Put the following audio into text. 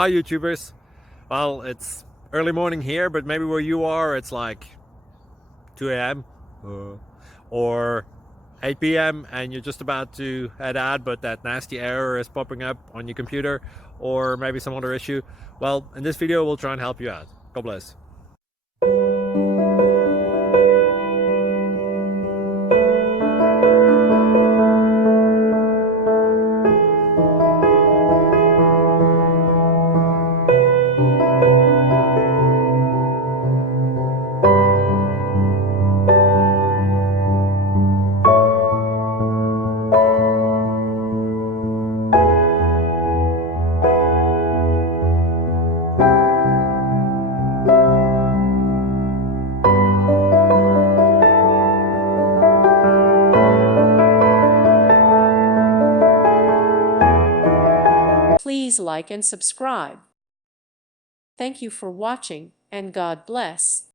Hi YouTubers. Well, it's early morning here, but maybe where you are it's like 2 a.m. or 8 p.m. and you're just about to head out, but that nasty error is popping up on your computer, or maybe some other issue. Well, in this video we'll try and help you out. God bless. Please like and subscribe. Thank you for watching, and God bless.